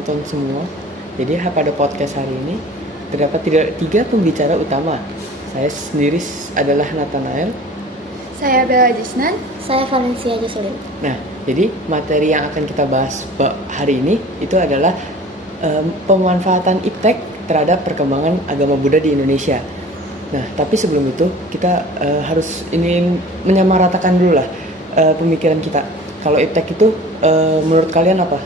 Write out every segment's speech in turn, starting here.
penonton semua. Jadi pada podcast hari ini terdapat tiga pembicara utama. Saya sendiri adalah Nathanael. Saya Bella Jisnan. Saya Valencia Jocelyn. Nah, jadi materi yang akan kita bahas hari ini itu adalah pemanfaatan iptek terhadap perkembangan agama Buddha di Indonesia. Nah, tapi sebelum itu kita harus menyamaratakan dulu lah pemikiran kita. Kalau iptek itu menurut kalian apa?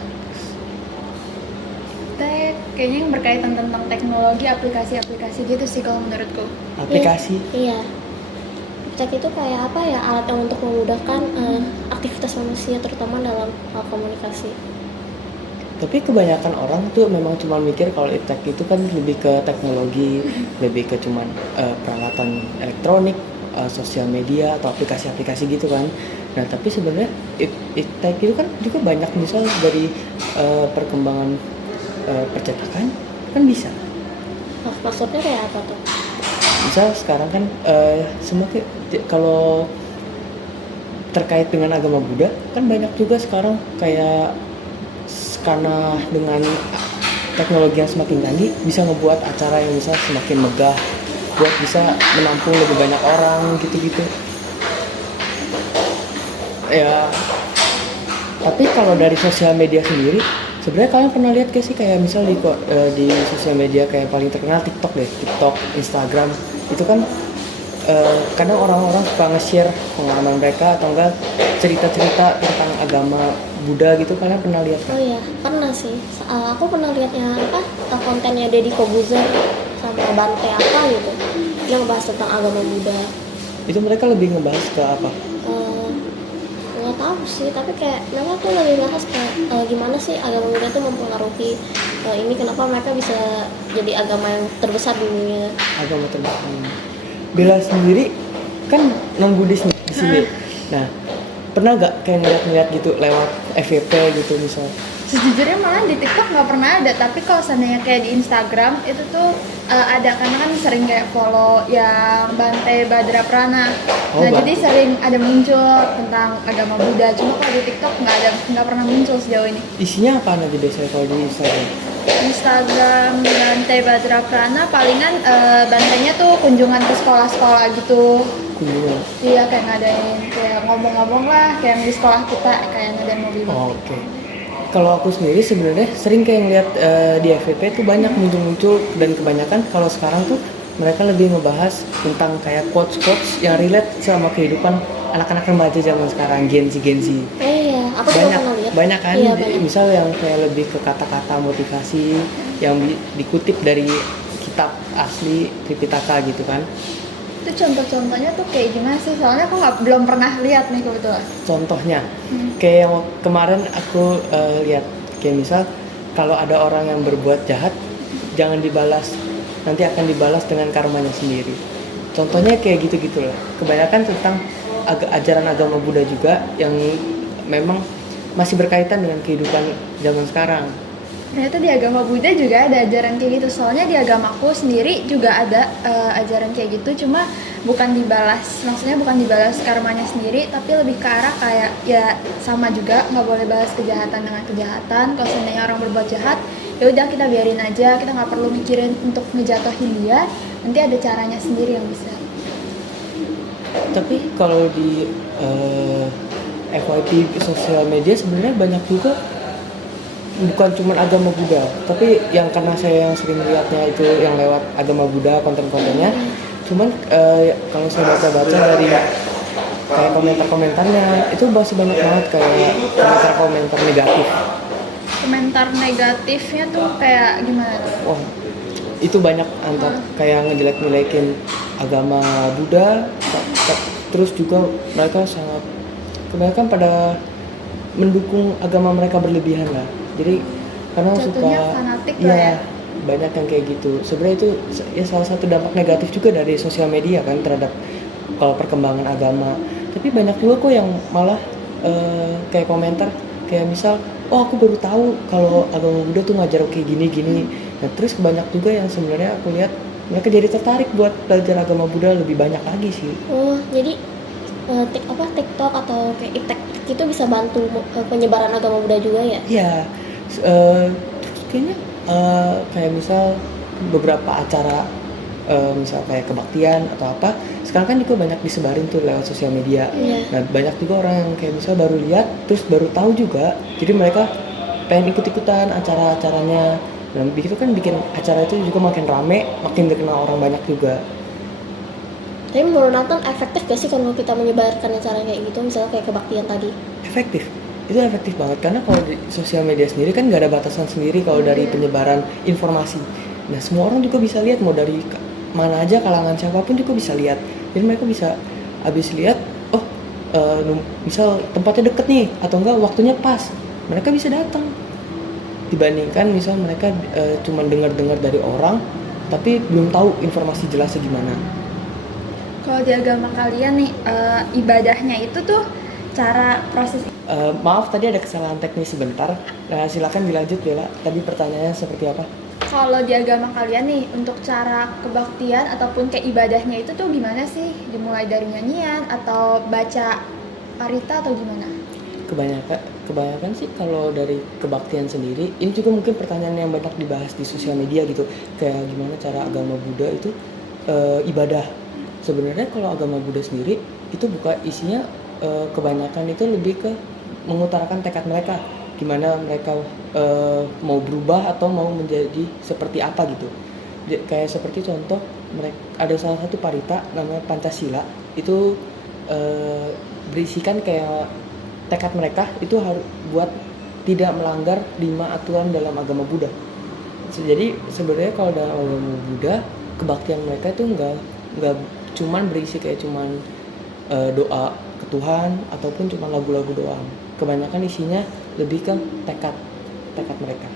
Kayaknya yang berkaitan tentang teknologi, aplikasi-aplikasi gitu sih kalau menurutku. Aplikasi? Iya. Iptek itu kayak apa ya, alat yang untuk memudahkan aktivitas manusia terutama dalam hal komunikasi. Tapi kebanyakan orang tuh memang cuma mikir kalau iptek itu kan lebih ke teknologi, lebih ke cuman peralatan elektronik, sosial media atau aplikasi-aplikasi gitu kan. Nah, tapi sebenarnya iptek itu kan juga banyak, misal dari perkembangan percetakan kan bisa. Maksudnya kayak apa tuh? Misal sekarang kan semua kalau terkait dengan agama Buddha kan banyak juga sekarang kayak karena dengan teknologi yang semakin canggih bisa ngebuat acara yang bisa semakin megah, buat bisa menampung lebih banyak orang gitu-gitu. Ya, tapi kalau dari sosial media sendiri, sebenarnya kalian pernah lihat gak sih kayak misal di sosial media kayak paling terkenal TikTok, Instagram itu kan kadang orang-orang suka nge-share pengalaman mereka atau enggak cerita-cerita tentang agama Buddha gitu. Kalian pernah lihat kan? Oh iya, pernah sih. Aku pernah lihatnya kontennya Deddy Kobuzer sama Bante apa gitu. Dia ngebahas tentang agama Buddha. Itu mereka lebih ngebahas ke apa? Nggak tahu sih, tapi kayak mereka tuh lebih bahas kayak gimana sih agama Buddha tuh mempengaruhi ini, kenapa mereka bisa jadi agama yang terbesar di dunia. Agama terbesar. Bella sendiri kan non Buddhis nih di sini. Nah, pernah gak kayak ngeliat gitu lewat FYP gitu misal? Sejujurnya malah di TikTok nggak pernah ada, tapi kalau seandainya kayak di Instagram itu tuh ada, karena kan sering kayak follow yang Bante Badra Prana. Nah, jadi sering ada muncul tentang agama Buddha. Cuma kalau di TikTok nggak pernah muncul sejauh ini. Isinya apa nanti biasanya kalau di Instagram Bante Badra Prana palingan bantenya tuh kunjungan ke sekolah-sekolah gitu. Kunjungan? Iya, kayak ngadain kayak ngomong-ngomong lah kayak di sekolah kita kayak ngadain mobil. Oke. Kalau aku sendiri sebenarnya sering kayak ngeliat di FYP tuh banyak muncul-muncul, dan kebanyakan kalau sekarang tuh mereka lebih ngebahas tentang kayak quotes-quotes yang relate sama kehidupan anak-anak remaja zaman sekarang, Gen Z. Iya, aku juga pernah lihat. Banyak kan, iya, banyak. Misal yang kayak lebih ke kata-kata motivasi yang dikutip dari kitab asli Tripitaka gitu kan. Itu contoh-contohnya tuh kayak gimana sih? Soalnya aku belum pernah lihat nih kebetulan. Contohnya, kayak yang kemarin aku lihat, kayak misal kalau ada orang yang berbuat jahat, jangan dibalas, nanti akan dibalas dengan karmanya sendiri. Contohnya kayak gitu-gitulah. Kebanyakan tentang ajaran agama Buddha juga yang memang masih berkaitan dengan kehidupan zaman sekarang. Ternyata di agama Buddha juga ada ajaran kayak gitu. Soalnya di agamaku sendiri juga ada ajaran kayak gitu, cuma bukan dibalas. Maksudnya bukan dibalas karmanya sendiri, tapi lebih ke arah kayak ya sama juga, nggak boleh balas kejahatan dengan kejahatan. Kalau seandainya orang berbuat jahat, ya udah kita biarin aja, kita nggak perlu mikirin untuk ngejatuhin dia. Nanti ada caranya sendiri yang bisa. Tapi kalau di FYP sosial media sebenarnya banyak juga bukan cuma agama Buddha, tapi yang karena saya yang sering lihatnya itu yang lewat agama Buddha konten-kontennya. Cuman kalau saya baca-baca dari kayak komentar-komentarnya itu masih banyak banget kayak komentar negatif. Komentar negatifnya tuh kayak gimana tuh? Wah, itu banyak kayak ngejelek-jelekin agama Buddha, terus juga mereka sangat kebanyakan pada mendukung agama mereka berlebihan lah. Jadi karena jatuhnya suka fanatik ya, lah ya. banyak yang kayak gitu. Sebenarnya itu ya salah satu dampak negatif juga dari sosial media kan terhadap kalau perkembangan agama. Tapi banyak juga kok yang malah kayak komentar kayak misal, oh aku baru tahu kalau agama Buddha tuh ngajar kayak gini. Nah, terus banyak juga yang sebenarnya aku lihat mereka jadi tertarik buat belajar agama Buddha lebih banyak lagi sih. Oh, jadi TikTok atau kayak iptek itu bisa bantu penyebaran agama Buddha juga ya? Iya, kayaknya kayak misal beberapa acara misal kayak kebaktian atau apa sekarang kan juga banyak disebarin tuh lewat sosial media. Iya. Nah banyak juga orang yang kayak misal baru lihat terus baru tahu juga, jadi mereka pengen ikut-ikutan acara-acaranya. Dan begitu kan bikin acara itu juga makin rame, makin dikenal orang banyak juga. Tapi menurut Nathan efektif gak sih kalau kita menyebarkan acara kayak gitu, misalnya kayak kebaktian tadi? Efektif, itu efektif banget karena kalau di sosial media sendiri kan nggak ada batasan sendiri kalau dari penyebaran informasi. Nah semua orang juga bisa lihat, mau dari mana aja, kalangan siapapun juga bisa lihat. Jadi mereka bisa habis lihat, oh misal tempatnya deket nih atau enggak waktunya pas, mereka bisa datang. Dibandingkan misal mereka cuma dengar-dengar dari orang tapi belum tahu informasi jelasnya gimana. Kalau di agama kalian nih, ibadahnya itu tuh cara proses. Maaf tadi ada kesalahan teknis sebentar. Silakan dilanjut Bella. Tadi pertanyaannya seperti apa? Kalau di agama kalian nih, untuk cara kebaktian ataupun kayak ibadahnya itu tuh gimana sih? Dimulai dari nyanyian atau baca parita atau gimana? Kebanyakan sih kalau dari kebaktian sendiri, ini juga mungkin pertanyaan yang banyak dibahas di sosial media gitu. Kayak gimana cara agama Buddha itu ibadah. Sebenarnya kalau agama Buddha sendiri itu bukan isinya, kebanyakan itu lebih ke mengutarakan tekad mereka, gimana mereka mau berubah atau mau menjadi seperti apa gitu. Kayak seperti contoh, mereka ada salah satu parita namanya Pancasila, itu berisikan kayak tekad mereka itu harus buat tidak melanggar 5 aturan dalam agama Buddha. Jadi sebenarnya kalau dalam agama Buddha, kebaktian mereka itu nggak cuman berisi kayak cuman doa ke Tuhan ataupun cuma lagu-lagu doang. Kebanyakan isinya lebih ke tekad mereka.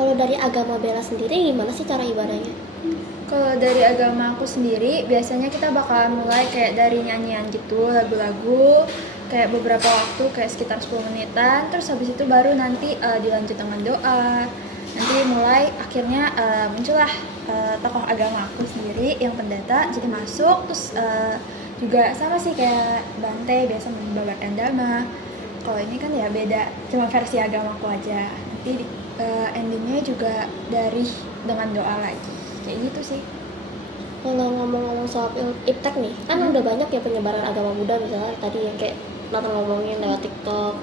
Kalau dari agama Bella sendiri gimana sih cara ibadahnya? Kalau dari agama aku sendiri, biasanya kita bakalan mulai kayak dari nyanyian gitu, lagu-lagu, kayak beberapa waktu, kayak sekitar 10 menitan, terus habis itu baru nanti dilanjut dengan doa. Nanti mulai akhirnya muncullah tokoh agama aku sendiri yang pendeta, jadi masuk, terus juga sama sih kayak Bante biasa membabarkan dhamma. Kalau ini kan ya beda, cuma versi agamaku aja. Nanti endingnya juga dengan doa lagi. Kayak gitu sih. Kalau ngomong-ngomong soal iptek nih, kan udah banyak ya penyebaran agama Buddha, misalnya tadi yang kayak Nathan ngomongin lewat TikTok,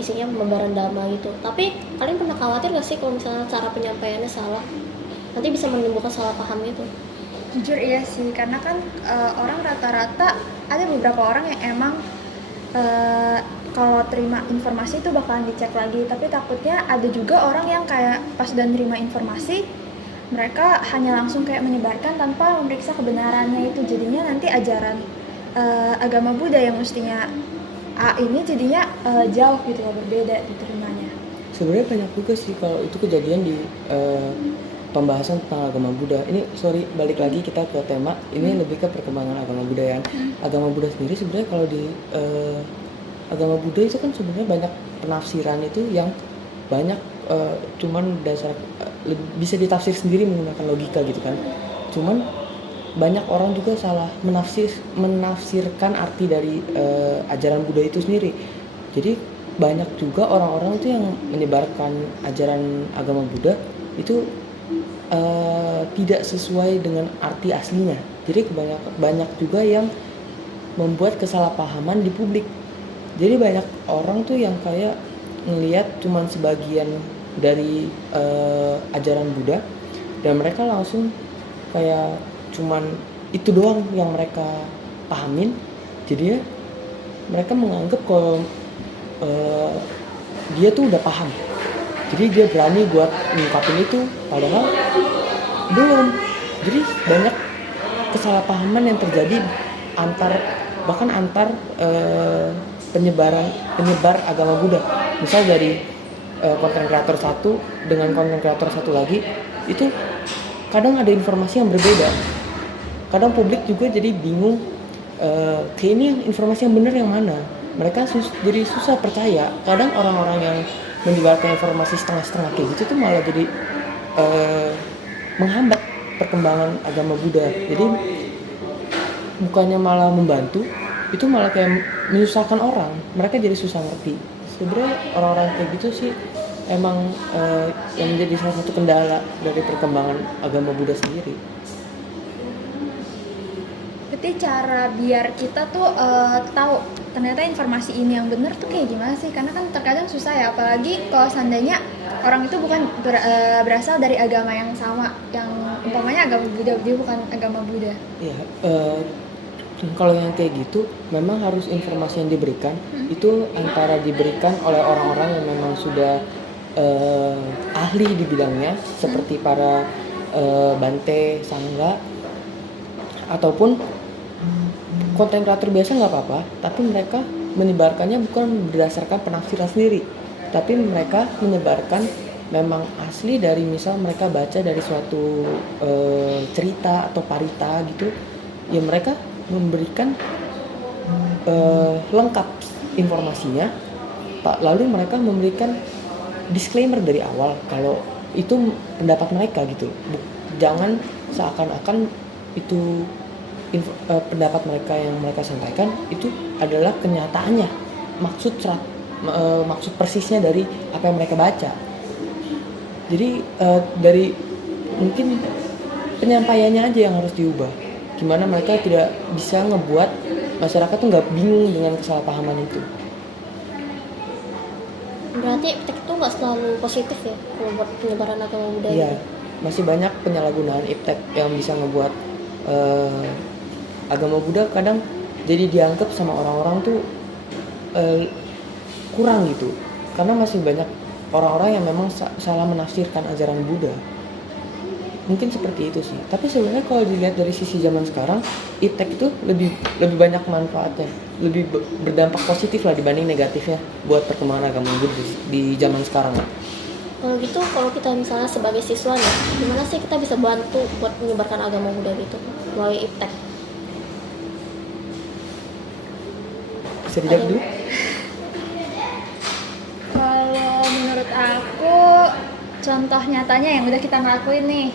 isinya pembabaran dhamma gitu. Tapi kalian pernah khawatir gak sih kalau misalnya cara penyampaiannya salah? Nanti bisa menimbulkan salah paham gitu. Jujur iya sih, karena kan orang rata-rata ada beberapa orang yang emang kalau terima informasi itu bakalan dicek lagi, tapi takutnya ada juga orang yang kayak pas udah nerima informasi mereka hanya langsung kayak menyebarkan tanpa memeriksa kebenarannya itu, jadinya nanti ajaran agama Buddha yang mestinya A ini jadinya jauh gitu loh, berbeda diterimanya. Sebenarnya banyak juga sih kalau itu kejadian di pembahasan tentang agama Buddha. Ini balik lagi kita ke tema ini lebih ke perkembangan agama Buddha ya. Agama Buddha sendiri sebenarnya kalau di agama Buddha itu kan sebenarnya banyak penafsiran itu yang banyak cuman dasar bisa ditafsir sendiri menggunakan logika gitu kan. Cuman banyak orang juga salah menafsirkan arti dari ajaran Buddha itu sendiri. Jadi banyak juga orang-orang itu yang menyebarkan ajaran agama Buddha itu tidak sesuai dengan arti aslinya. Jadi banyak juga yang membuat kesalahpahaman di publik. Jadi banyak orang tuh yang kayak ngelihat cuman sebagian dari ajaran Buddha dan mereka langsung kayak cuman itu doang yang mereka pahamin. Jadi ya mereka menganggap kalau dia tuh udah paham, jadi dia berani buat ngungkapin itu, padahal belum. Jadi banyak kesalahpahaman yang terjadi bahkan antar penyebar agama Buddha. Misal dari konten kreator satu dengan konten kreator satu lagi, itu kadang ada informasi yang berbeda. Kadang publik juga jadi bingung, kayak ini informasi yang benar yang mana. Mereka jadi susah percaya. Kadang orang-orang yang menyebarkan informasi setengah-setengah kayak gitu tuh malah jadi menghambat perkembangan agama Buddha. Jadi bukannya malah membantu, itu malah kayak menyusahkan orang. Mereka jadi susah ngerti sebenarnya orang-orang kayak gitu sih emang yang menjadi salah satu kendala dari perkembangan agama Buddha sendiri. Berarti cara biar kita tuh tahu ternyata informasi ini yang benar tuh kayak gimana sih? Karena kan terkadang susah ya, apalagi kalau seandainya orang itu bukan berasal dari agama yang sama, yang umpamanya agama Buddha, dia bukan agama Buddha. Iya, kalau yang kayak gitu memang harus informasi yang diberikan itu antara diberikan oleh orang-orang yang memang sudah ahli di bidangnya seperti para Bante, Sangga, ataupun konten kreator biasa nggak apa-apa, tapi mereka menyebarkannya bukan berdasarkan penafsiran sendiri, tapi mereka menyebarkan memang asli dari misal mereka baca dari suatu cerita atau parita gitu, ya mereka memberikan lengkap informasinya, lalu mereka memberikan disclaimer dari awal kalau itu pendapat mereka gitu. Jangan seakan-akan itu pendapat mereka yang mereka sampaikan itu adalah kenyataannya, maksud persisnya dari apa yang mereka baca. Jadi dari mungkin penyampaiannya aja yang harus diubah, gimana mereka tidak bisa ngebuat masyarakat tuh nggak bingung dengan kesalahpahaman itu. Berarti iptek itu nggak selalu positif ya kalau buat penyebaran agama Buddha Iya, gitu? masih banyak penyalahgunaan iptek yang bisa ngebuat agama Buddha kadang jadi dianggap sama orang-orang tuh kurang gitu, karena masih banyak orang-orang yang memang salah menafsirkan ajaran Buddha. Mungkin seperti itu sih. Tapi sebenarnya kalau dilihat dari sisi zaman sekarang, iptek itu lebih banyak manfaatnya, lebih berdampak positif lah dibanding negatifnya buat perkembangan agama Buddha di zaman sekarang. Kalau gitu, kalau kita misalnya sebagai siswa nih, gimana sih kita bisa bantu buat menyebarkan agama Buddha gitu melalui iptek? Bisa dijawab dulu? Kalau menurut aku contoh nyatanya yang udah kita ngelakuin nih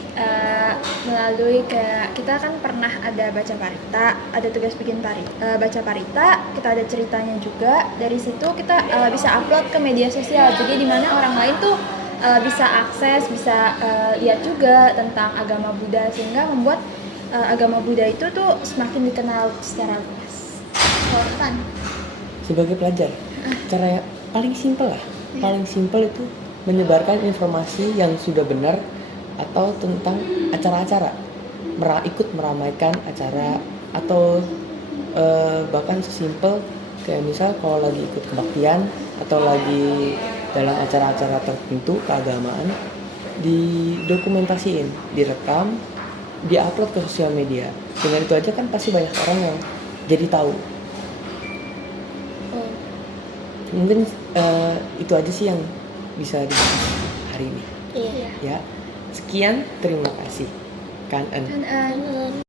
melalui kayak kita kan pernah ada baca parita, ada tugas bikin baca parita, kita ada ceritanya juga. Dari situ kita bisa upload ke media sosial, jadi dimana orang lain tuh bisa akses, bisa lihat juga tentang agama Buddha, sehingga membuat agama Buddha itu tuh semakin dikenal secara luas. Kalau kan Sebagai pelajar, cara yang paling simpel lah, paling simpel itu menyebarkan informasi yang sudah benar atau tentang acara-acara, ikut meramaikan acara, atau bahkan sesimpel kayak misal kalau lagi ikut kebaktian atau lagi dalam acara-acara tertentu keagamaan, didokumentasiin, direkam, diupload ke sosial media. Dengan itu aja kan pasti banyak orang yang jadi tahu. Mungkin itu aja sih yang bisa dibahas hari ini. Iya. Ya, sekian, terima kasih. Kan. kan